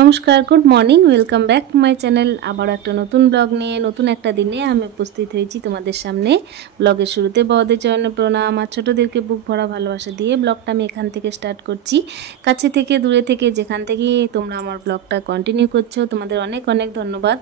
নমস্কার, good morning, welcome back to my channel. আবার একটা নতুন ব্লগ নিয়ে নতুন একটা দিনে আমি উপস্থিত হয়েছি তোমাদের সামনে। ব্লগের শুরুতে বড়দের চরণে প্রণাম আর ছোটোদেরকে বুক ভরা ভালোবাসা দিয়ে ব্লগটা আমি এখান থেকে স্টার্ট করছি। কাছে থেকে দূরে থেকে যেখান থেকে তোমরা আমার ব্লগটা কন্টিনিউ করছো, তোমাদের অনেক অনেক ধন্যবাদ।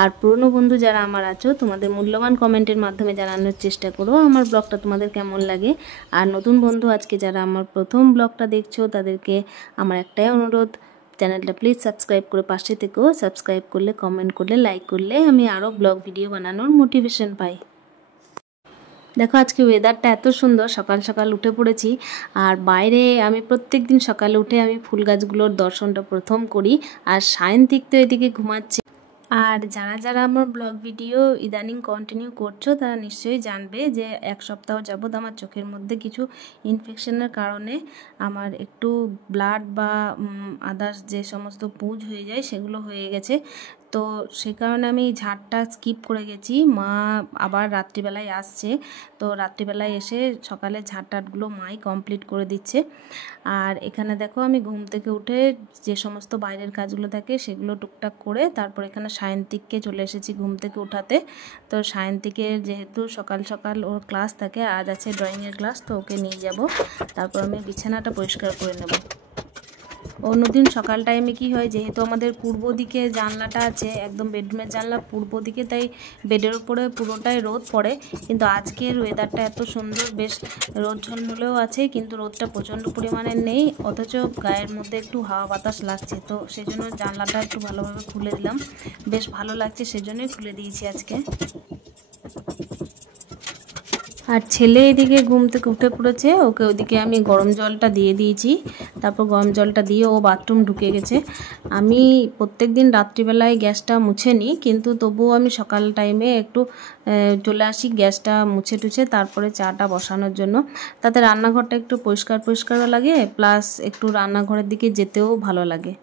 আর পুরনো বন্ধু যারা আমার আছো, তোমাদের মূল্যবান কমেন্টের মাধ্যমে জানানোর চেষ্টা করো আমার ব্লগটা তোমাদের কেমন লাগে। আর নতুন বন্ধু আজকে যারা আমার প্রথম ব্লগটা দেখছো, তাদেরকে আমার একটাই অনুরোধ, চ্যানেলটা প্লিজ সাবস্ক্রাইব করে পাশে থেকেও। সাবস্ক্রাইব করলে, কমেন্ট করলে, লাইক করলে আমি আরও ব্লগ ভিডিও বানানোর মোটিভেশন পাই। দেখো আজকে ওয়েদারটা এত সুন্দর, সকাল সকাল উঠে পড়েছি। আর বাইরে আমি প্রত্যেক দিন সকালে উঠে আমি ফুল গাছগুলোর দর্শনটা প্রথম করি। আর সায়ন্তিক তো এদিকে ঘুমাচ্ছে। আর যারা যারা আমার ব্লগ ভিডিও ইদানিং কন্টিনিউ করছো, তারা নিশ্চয়ই জানবে যে এক সপ্তাহ যাবৎ আমার চোখের মধ্যে কিছু ইনফেকশনের কারণে আমার একটু ব্লাড বা আদার্স যে সমস্ত পুঁজ হয়ে যায় সেগুলো হয়ে গেছে। তো সে কারণে আমি ঝাড়টা স্কিপ করে গেছি। মা আবার রাত্রিবেলায় আসছে, তো রাত্রিবেলায় এসে সকালে ঝাড় টাটগুলো মাই কমপ্লিট করে দিচ্ছে। আর এখানে দেখো আমি ঘুম থেকে উঠে যে সমস্ত বাইরের কাজগুলো থাকে সেগুলো টুকটাক করে তারপর এখানে সায়ন্তিককে চলে এসেছি ঘুম থেকে উঠাতে। তো সায়ন্তিকের যেহেতু সকাল সকাল ওর ক্লাস থাকে, আজ আছে ড্রয়িংয়ের ক্লাস, তো ওকে নিয়ে যাব। তারপর আমি বিছানাটা পরিষ্কার করে নেব। অন্যদিন সকাল টাইমে কি হয়, যেহেতু আমাদের পূর্ব দিকে জানলাটা আছে, একদম বেডরুমের জানলা পূর্ব দিকে, তাই বেডের উপরে পুরোটাই রোদ পড়ে। কিন্তু আজকের ওয়েদারটা এত সুন্দর, বেশ রোদ ঝলমলেও আছে, কিন্তু রোদটা প্রচণ্ড পরিমাণে নেই, অথচ গায়ের মধ্যে একটু হাওয়া বাতাস লাগছে। তো সেই জন্য জানলাটা একটু ভালোভাবে খুলে দিলাম, বেশ ভালো লাগছে, সেজন্যই খুলে দিয়েছি আজকে। আর ছেলে এদিকে ঘুম থেকে উঠে পড়েছে, ওকে ওদিকে আমি গরম জলটা দিয়ে দিয়েছি। তারপর গরম জলটা দিয়ে ও বাথরুম ঢুকে গেছে। আমি প্রত্যেক দিন রাত্রিবেলায় গ্যাসটা মুছে নিই, কিন্তু তবুও আমি সকাল টাইমে একটু চলে আসি গ্যাসটা মুছে টুছে, তারপরে চাটা বসানোর জন্য। তাতে রান্নাঘরটা একটু পরিষ্কার পরিষ্কারও লাগে, প্লাস একটু রান্নাঘরের দিকে যেতেও ভালো লাগে।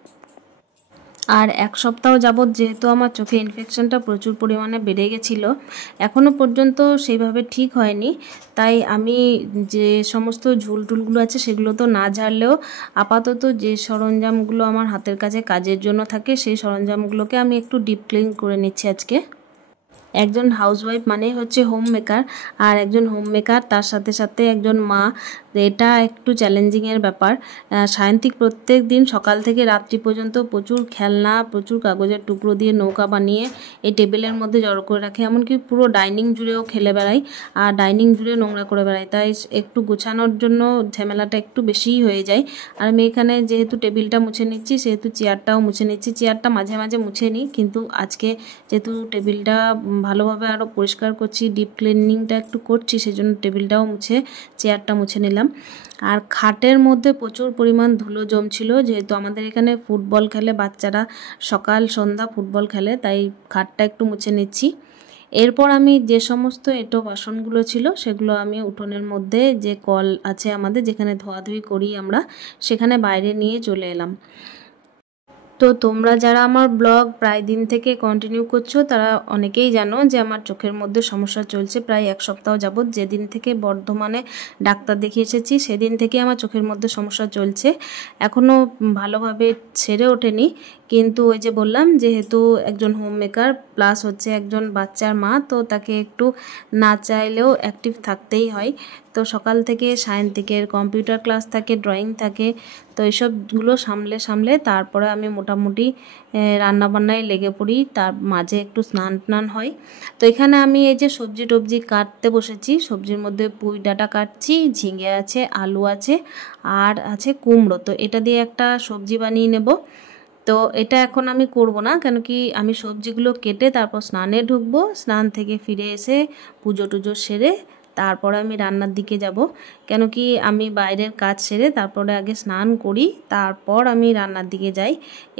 আর এক সপ্তাহ যাবৎ যেহেতু আমার চোখে ইনফেকশনটা প্রচুর পরিমাণে বেড়ে গেছিলো, এখনও পর্যন্ত সেইভাবে ঠিক হয়নি। তাই আমি যে সমস্ত ঝুল টুলগুলো আছে সেগুলো তো না ঝাড়লেও আপাতত যে সরঞ্জামগুলো আমার হাতের কাছে কাজের জন্য থাকে, সেই সরঞ্জামগুলোকে আমি একটু ডিপ ক্লিন করে নিচ্ছি আজকে। একজন হাউসওয়াইফ মানে হচ্ছে হোম মেকার, আর একজন হোম মেকার তার সাথে সাথে একজন মা, এটা একটু চ্যালেঞ্জিংয়ের ব্যাপার। সায়ন্তিক প্রত্যেক দিন সকাল থেকে রাত্রি পর্যন্ত প্রচুর খেলনা, প্রচুর কাগজের টুকরো দিয়ে নৌকা বানিয়ে এই টেবিলের মধ্যে জড়ো করে রাখে, এমনকি পুরো ডাইনিং জুড়েও খেলে বেড়ায় আর ডাইনিং জুড়ে নোংরা করে বেড়ায়। তাই একটু গোছানোর জন্য ঝামেলাটা একটু বেশিই হয়ে যায়। আর আমি এখানে যেহেতু টেবিলটা মুছে নিচ্ছি, সেহেতু চেয়ারটাও মুছে নিচ্ছি। চেয়ারটা মাঝে মাঝে মুছে নিই, কিন্তু আজকে যেহেতু টেবিলটা ভালোভাবে আরও পরিষ্কার করছি, ডিপ ক্লিনিংটা একটু করছি, সেজন্য টেবিলটাও মুছে চেয়ারটা মুছে নিলাম। আর খাটের মধ্যে প্রচুর পরিমাণ ধুলো জমছিল, যেহেতু আমাদের এখানে ফুটবল খেলে বাচ্চারা, সকাল সন্ধ্যা ফুটবল খেলে, তাই খাটটা একটু মুছে নিচ্ছি। এরপর আমি যে সমস্ত এঁটো বাসনগুলো ছিল সেগুলো আমি উঠোনের মধ্যে যে কল আছে আমাদের, যেখানে ধোয়াধুয়ি করি আমরা, সেখানে বাইরে নিয়ে চলে এলাম। তো তোমরা যারা আমার ব্লগ প্রায় দিন থেকে কন্টিনিউ করছো, তারা অনেকেই জানো যে আমার চোখের মধ্যে সমস্যা চলছে প্রায় এক সপ্তাহ যাবৎ। যেদিন থেকে বর্ধমানে ডাক্তার দেখিয়ে এসেছি সেদিন থেকে আমার চোখের মধ্যে সমস্যা চলছে, এখনও ভালোভাবে সেরে ওঠেনি। কিন্তু ওই যে বললাম, যেহেতু একজন হোম মেকার প্লাস হচ্ছে একজন বাচ্চার মা, তো তাকে একটু না চাইলেও অ্যাক্টিভ থাকতেই হয়। তো সকাল থেকে সায়ন্তিকের কম্পিউটার ক্লাস থাকে, ড্রয়িং থাকে, তো এইসবগুলো সামলে সামলে তারপরে আমি মোটামুটি রান্নাবান্নায় লেগে পড়ি, তার মাঝে একটু স্নান টান হয়। তো এখানে আমি এই যে সবজি টবজি কাটতে বসেছি, সবজির মধ্যে পুঁই ডাঁটা কাটছি, ঝিঙে আছে, আলু আছে, আর আছে কুমড়ো। তো এটা দিয়ে একটা সবজি বানিয়ে নেব। তো এটা এখন আমি করব না, কেন কি আমি সবজিগুলো কেটে তারপর স্নানে ঢুকবো, স্নান থেকে ফিরে এসে পুজো টুজো সেরে তারপরে আমি রান্নার দিকে যাব। কেন কি আমি বাইরের কাজ সেরে তারপরে আগে স্নান করি, তারপর আমি রান্নার দিকে যাই।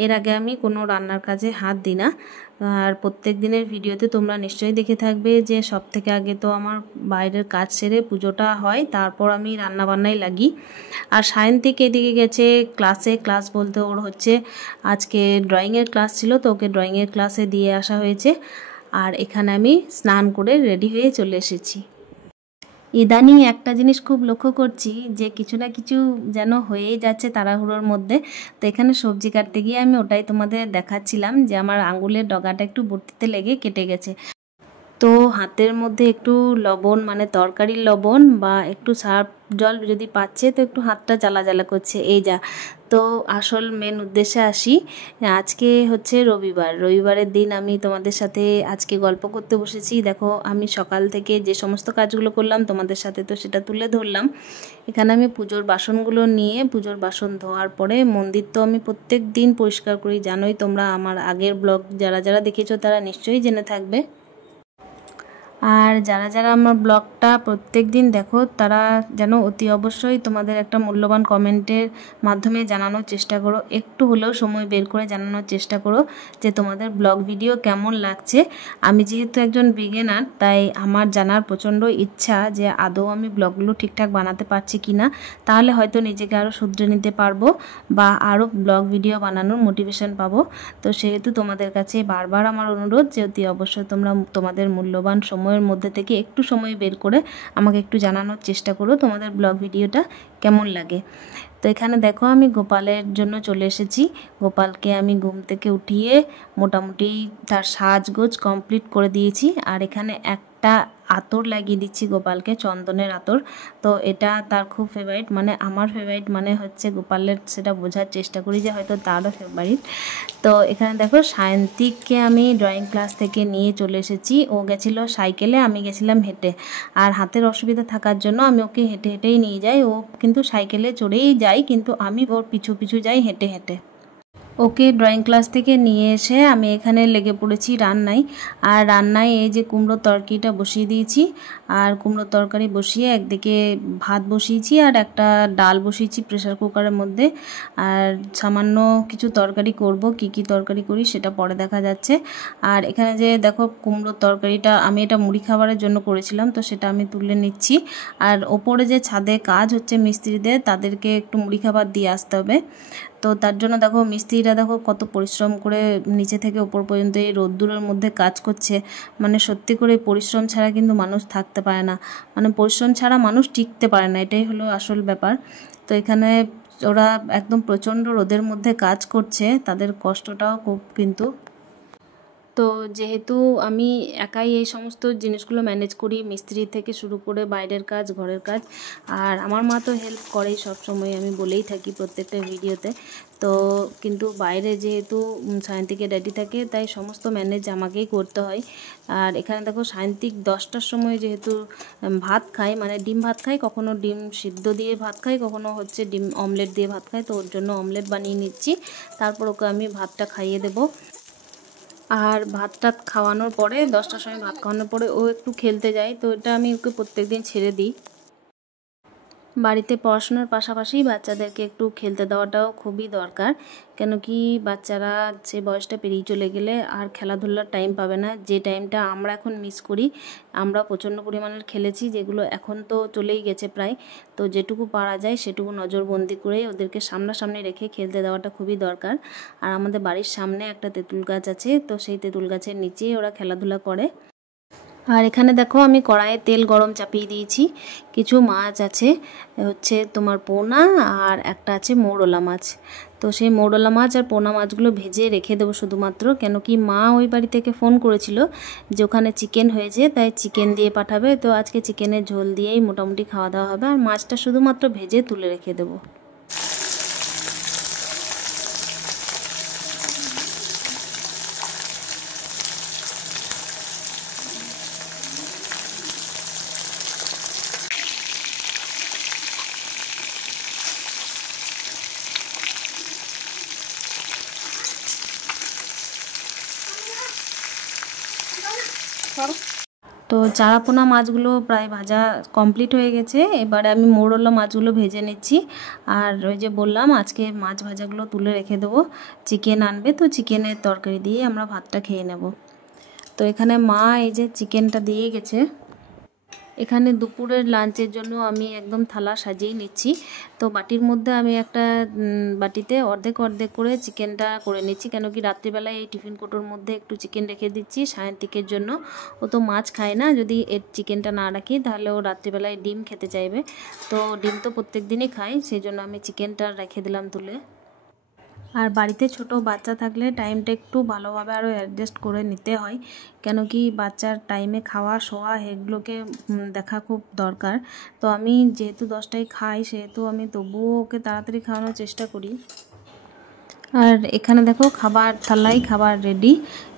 এর আগে আমি কোনো রান্নার কাজে হাত দিই না। আর প্রত্যেক দিনের ভিডিওতে তোমরা নিশ্চয়ই দেখে থাকবে যে সব থেকে আগে তো আমার বাইরের কাজ সেরে পুজোটা হয়, তারপর আমি রান্নাবান্নায় লাগি। আর সায়ন্তিক এদিকে গেছে ক্লাসে, ক্লাস বলতে ওর হচ্ছে আজকে ড্রয়িংয়ের ক্লাস ছিল, তো ওকে ড্রয়িংয়ের ক্লাসে দিয়ে আসা হয়েছে। আর এখানে আমি স্নান করে রেডি হয়ে চলে এসেছি। ইদানিং একটা জিনিস খুব লক্ষ্য করছি যে কিছু না কিছু যেন হয়েই যাচ্ছে তাড়াহুড়োর মধ্যে। তো এখানে সবজি কাটতে গিয়ে আমি ওটাই তোমাদের দেখাচ্ছিলাম যে আমার আঙুলের ডগাটা একটু বটিতে লেগে কেটে গেছে। তো হাতের মধ্যে একটু লবণ মানে তরকারির লবণ বা একটু সার্ফ জল যদি পাচ্ছে তো একটু হাতটা জ্বালা জ্বালা করছে এই যা। তো আসল মেন উদ্দেশ্যে আসি। আজকে হচ্ছে রবিবারের দিন আমি তোমাদের সাথে আজকে গল্প করতে বসেছি। দেখো আমি সকাল থেকে যে সমস্ত কাজগুলো করলাম তোমাদের সাথে তো সেটা তুলে ধরলাম। এখানে আমি পুজোর বাসনগুলো নিয়ে পুজোর বাসন ধোয়ার পরে মন্দির তো আমি প্রত্যেক দিন পরিষ্কার করি, জানোই তোমরা, আমার আগের ব্লগ যারা যারা দেখেছো তারা নিশ্চয়ই জেনে থাকবে। আর যারা যারা আমার ব্লগটা প্রত্যেক দিন দেখো তারা যেন অতি অবশ্যই তোমাদের একটা মূল্যবান কমেন্টের মাধ্যমে জানানোর চেষ্টা করো, একটু হলেও সময় বের করে জানানোর চেষ্টা করো যে তোমাদের ব্লগ ভিডিও কেমন লাগছে। আমি যেহেতু একজন বিগিনার তাই আমার জানার প্রচণ্ড ইচ্ছা যে আদৌ আমি ব্লগগুলো ঠিকঠাক বানাতে পারছি কি না, তাহলে হয়তো নিজেকে আরও শুধরে নিতে পারবো বা আরও ব্লগ ভিডিও বানানোর মোটিভেশন পাবো। তো সেহেতু তোমাদের কাছে বারবার আমার অনুরোধ যে অতি অবশ্যই তোমরা তোমাদের মূল্যবান সময়ের মধ্যে থেকে একটু সময় বের করে আমাকে একটু জানানোর চেষ্টা করো তোমাদের ব্লগ ভিডিওটা কেমন লাগে। তো এখানে দেখো আমি গোপালের জন্য চলে এসেছি। গোপালকে আমি ঘুম থেকে উঠিয়ে মোটামুটি তার সাজগোজ কমপ্লিট করে দিয়েছি। আর এখানে একটা আতর লাগিয়ে দিচ্ছি গোপালকে, চন্দনের আতর। তো এটা তার খুব ফেভারিট, মানে আমার ফেভারিট মানে হচ্ছে গোপালের, সেটা বোঝার চেষ্টা করি যে হয়তো তারও ফেভারিট। তো এখানে দেখো সায়ন্তিককে আমি ড্রয়িং ক্লাস থেকে নিয়ে চলে এসেছি। ও গেছিলো সাইকেলে, আমি গেছিলাম হেঁটে। আর হাতের অসুবিধা থাকার জন্য আমি ওকে হেঁটে হেঁটেই নিয়ে যাই। ও কিন্তু সাইকেলে চড়েই যায় কিন্তু আমি ওর পিছু পিছু যাই হেঁটে হেঁটে। ওকে ড্রয়িং ক্লাস থেকে নিয়ে এসে আমি এখানে লেগে পড়েছি রান্নায়। আর রান্নায় এই যে কুমড়োর তরকারিটা বসিয়ে দিয়েছি। আর কুমড়োর তরকারি বসিয়ে একদিকে ভাত বসিয়েছি আর একটা ডাল বসিয়েছি প্রেসার কুকারের মধ্যে। আর সামান্য কিছু তরকারি করব, কি কি তরকারি করি সেটা পরে দেখা যাচ্ছে। আর এখানে যে দেখো কুমড়োর তরকারিটা আমি এটা মুড়ি খাবারের জন্য করেছিলাম, তো সেটা আমি তুলে নিচ্ছি। আর ওপরে যে ছাদে কাজ হচ্ছে মিস্ত্রিদের, তাদেরকে একটু মুড়ি খাবার দিয়ে আসতে হবে। তো তার জন্য দেখো মিস্ত্রিরা দেখো কত পরিশ্রম করে নিচে থেকে ওপর পর্যন্ত এই রোদ্দুরের মধ্যে কাজ করছে। মানে সত্যি করে পরিশ্রম ছাড়া কিন্তু মানুষ থাকতে পারে না, মানে পরিশ্রম ছাড়া মানুষ টিকতে পারে না, এটাই হলো আসল ব্যাপার। তো এখানে ওরা একদম প্রচণ্ড রোদের মধ্যে কাজ করছে, তাদের কষ্টটাও খুব কিন্তু। তো যেহেতু আমি একাই এই সমস্ত জিনিসগুলো ম্যানেজ করি, মিস্ত্রি থেকে শুরু করে বাইরের কাজ, ঘরের কাজ, আর আমার মা তো হেল্প করেই সব সময়, আমি বলেই থাকি প্রত্যেকটা ভিডিওতে। তো কিন্তু বাইরে যেহেতু সায়ন্তিকের ড্যাডি থাকে তাই সমস্ত ম্যানেজ আমাকেই করতে হয়। আর এখানে দেখো সায়ন্তিক 10টার সময় যেহেতু ভাত খায়, মানে ডিম ভাত খায়, কখনো ডিম সিদ্ধ দিয়ে ভাত খায়, কখনো হচ্ছে ডিম অমলেট দিয়ে ভাত খায়, তো ওর জন্য অমলেট বানিয়ে নিচ্ছি। তারপর ওকে আমি ভাতটা খাইয়ে দেবো। আর ভাতটা খাওয়ানোর পরে 10টার সময় ভাত খাওয়ানোর পরে ও একটু খেলতে যায়, তো এটা আমি ওকে প্রত্যেকদিন ছেড়ে দিই। বাড়িতে পড়াশোনার পাশাপাশি বাচ্চাদেরকে একটু খেলতে দেওয়াটাও খুবই দরকার, কেন কি বাচ্চারা যে বয়সটা পেরিয়ে চলে গেলে আর খেলাধুলার টাইম পাবে না, যে টাইমটা আমরা এখন মিস করি। আমরা প্রচণ্ড পরিমাণের খেলেছি, যেগুলো এখন তো চলেই গেছে প্রায়। তো যেটুকু পারা যায় সেটুকু নজরবন্দি করে ওদেরকে সামনাসামনি রেখে খেলতে দেওয়াটা খুবই দরকার। আর আমাদের বাড়ির সামনে একটা তেঁতুল গাছ আছে, তো সেই তেঁতুল গাছের নিচেই ওরা খেলাধুলা করে। আর এখানে দেখো আমি কড়াইয়ে তেল গরম চাপিয়ে দিয়েছি। কিছু মাছ আছে, হচ্ছে তোমার পোনা, আর একটা আছে মৌরলা মাছ। তো সেই মৌরলা মাছ আর পোনা মাছগুলো ভেজে রেখে দেবো শুধুমাত্র, কেন কি মা ওই বাড়ি থেকে ফোন করেছিল যে ওখানে চিকেন হয়েছে, তাই চিকেন দিয়ে পাঠাবে। তো আজকে চিকেনের ঝোল দিয়েই মোটামুটি খাওয়া দাওয়া হবে, আর মাছটা শুধুমাত্র ভেজে তুলে রেখে দেবো। তো চারাপোনা মাছগুলো প্রায় ভাজা কমপ্লিট হয়ে গেছে, এবারে আমি মৌরলা মাছগুলো ভেজে নিচ্ছি। আর ওই যে বললাম আজকে মাছ ভাজাগুলো তুলে রেখে দেবো, চিকেন আনবে তো চিকেনের তরকারি দিয়ে আমরা ভাতটা খেয়ে নেব। তো এখানে মা এই যে চিকেনটা দিয়ে গেছে। এখানে দুপুরের লাঞ্চের জন্য আমি একদম থালা সাজিয়ে নিচ্ছি। তো বাটির মধ্যে আমি একটা বাটিতে অর্ধেক অর্ধেক করে চিকেনটা করে নিচ্ছি, কেন কি রাত্রিবেলায় এই টিফিন কোটোর মধ্যে একটু চিকেন রেখে দিচ্ছি সায়ন্তিকের জন্য। ও তো মাছ খায় না, যদি এর চিকেনটা না রাখি তাহলে ও রাত্রিবেলায় ডিম খেতে চাইবে। তো ডিম তো প্রত্যেক দিনই খাই, সেই জন্য আমি চিকেনটা রেখে দিলাম তুলে। আর বাড়িতে ছোট বাচ্চা থাকলে টাইমটা একটু ভালোভাবে আরও অ্যাডজাস্ট করে নিতে হয়, কেন কি বাচ্চার টাইমে খাওয়া শোয়া এগুলোকে দেখা খুব দরকার। তো আমি যেহেতু 10টায় খাই, সেহেতু আমি তবুও ওকে তাড়াতাড়ি খাওয়ানোর চেষ্টা করি। আর এখানে দেখো খাবার থালাই খাবার রেডি।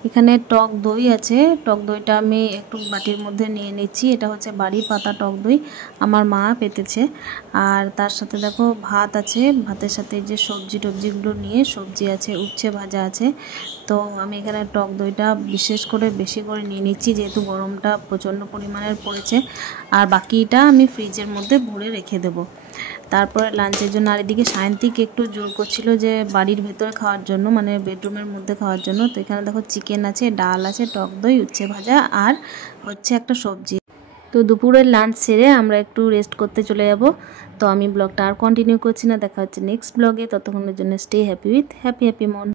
এখানে টক দই আছে, টক দইটা আমি একটু বাটির মধ্যে নিয়ে নিচ্ছি। এটা হচ্ছে বাড়ি পাতা টক দই, আমার মা পেতেছে। আর তার সাথে দেখো ভাত আছে, ভাতের সাথে যে সবজি টবজিগুলো নিয়ে সবজি আছে, উচ্ছে ভাজা আছে। তো আমি এখানে টক দইটা বিশেষ করে বেশি করে নিয়ে নিচ্ছি, যেহেতু গরমটা প্রচণ্ড পরিমাণের পড়েছে। আর বাকিটা আমি ফ্রিজের মধ্যে ভরে রেখে দেবো তারপরে লাঞ্চের জন্য। আর এদিকে সায়ন্তিক একটু জোর করছিল যে বাড়ির ভেতরে খাওয়ার জন্য, মানে বেডরুমের মধ্যে খাওয়ার জন্য। তো এখানে দেখো চিকেন আছে, ডাল আছে, টক দই, উচ্ছে ভাজা আর হচ্ছে একটা সবজি। তো দুপুরের লাঞ্চ সেরে আমরা একটু রেস্ট করতে চলে যাব। তো আমি ব্লগটা আর কন্টিনিউ করছি না, দেখা হচ্ছে নেক্সট ব্লগে। ততক্ষণের জন্য স্টে হ্যাপি উইথ হ্যাপি মন।